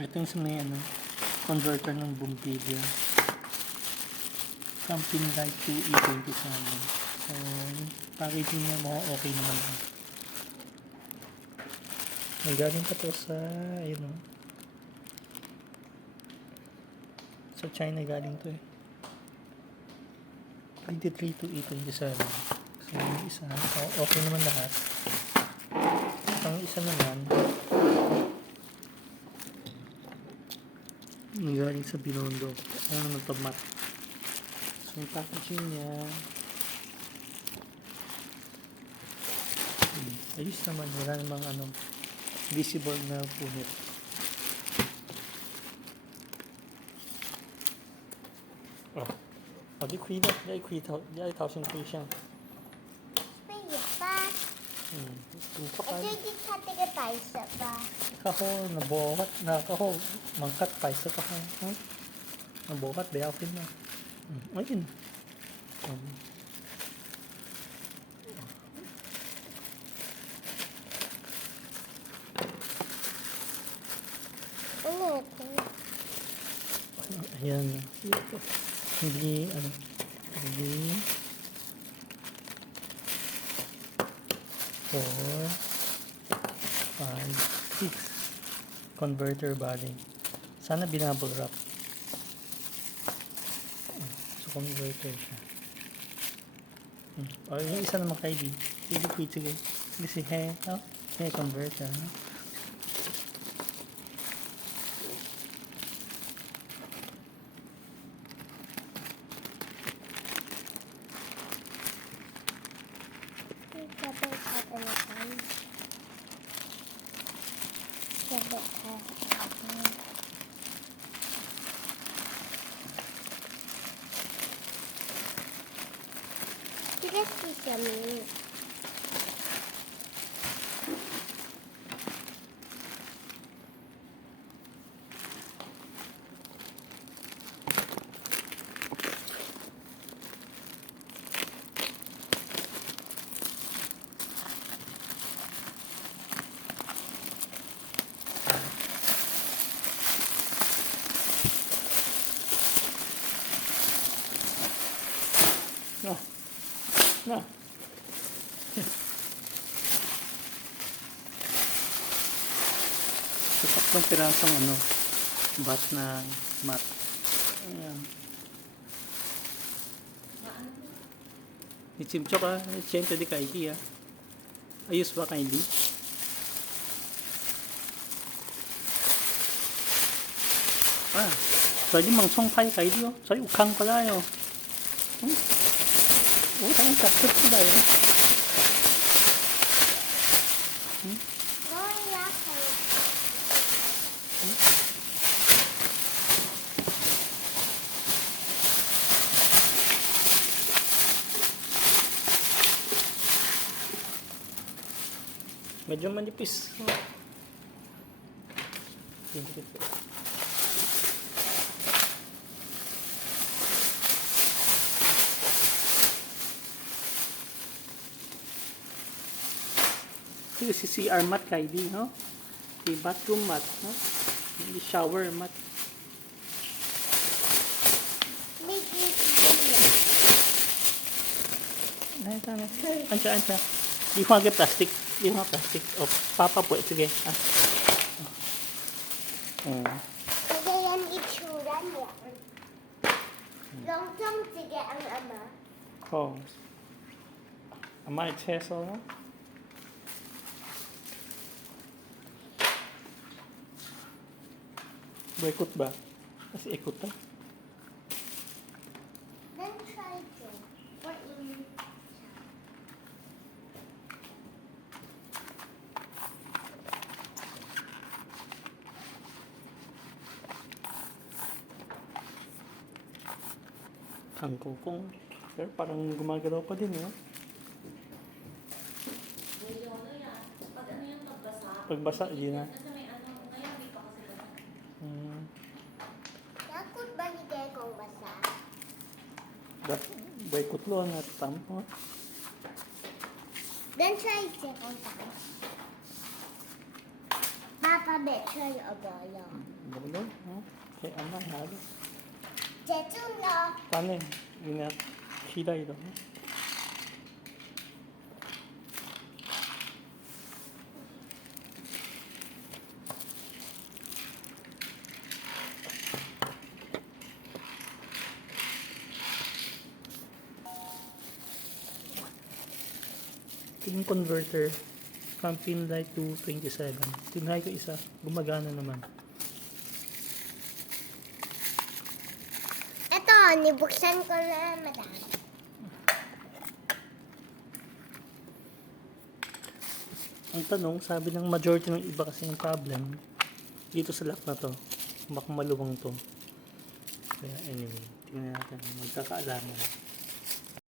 Ito yung sa may converter ng bumbilya. Something like 2E27. So, yung packaging niya mukhang okay naman. Nagaling pa to sa, sa China galing to 23 to E27. So, yung isa, okay naman lahat. Ang isa naman, nagaling sa Binondo. Ano naman to, mat. So, yung packaging niya, ayos naman. Wala namang visible na punit. Det är skit, jag är skit, jag är tausen på igen. Spela. Jag tycker att det är bajsa ba. Kaho nabuhat na kaho mangkat paisa kaho. Nabuhat bayaw pin na. Ayun. Ayan. Hindi 4, 5, 6 converter body. Sana binabble wrap. So converter siya. O yung isa naman kay D. Sige. Kasi converter. No. Tatlong pirasong bat na mat. Ayan. Ichimchok siyempre di kaiki ayos ba kaili? Pwede mangsongpay kaili Sorry, ukang pala tayong sakit sila medyo manipis. Ito si CR mat kay di, Di bathroom mat, Di shower mat. Ay, tama. Ansa. Di ko agad plastic. O, papa po. Sige. Kaya yan itsura niya. Longtong sige ang ama. Ama itseso, Boykot ba? Kasi ikot Then try to. What in? Kangkong. Pero parang gumagalaw pa din, Pagbasa, hindi na. Takot ba hindi kong basa? Boykot lo at tampo. Then try second time. Papa battery abaya. Bulog, ha? Kaya ama, halo. 제주나. Paano yun? Hila ito. Yung converter from pin light to 27. Tinry ko isa, gumagana naman. Ito, nibuksan ko na madami. Ang tanong, sabi ng majority ng iba kasi yung problem, dito sa lock na to, baka maluwang to. Kaya anyway, tingnan natin, magkakaalaman.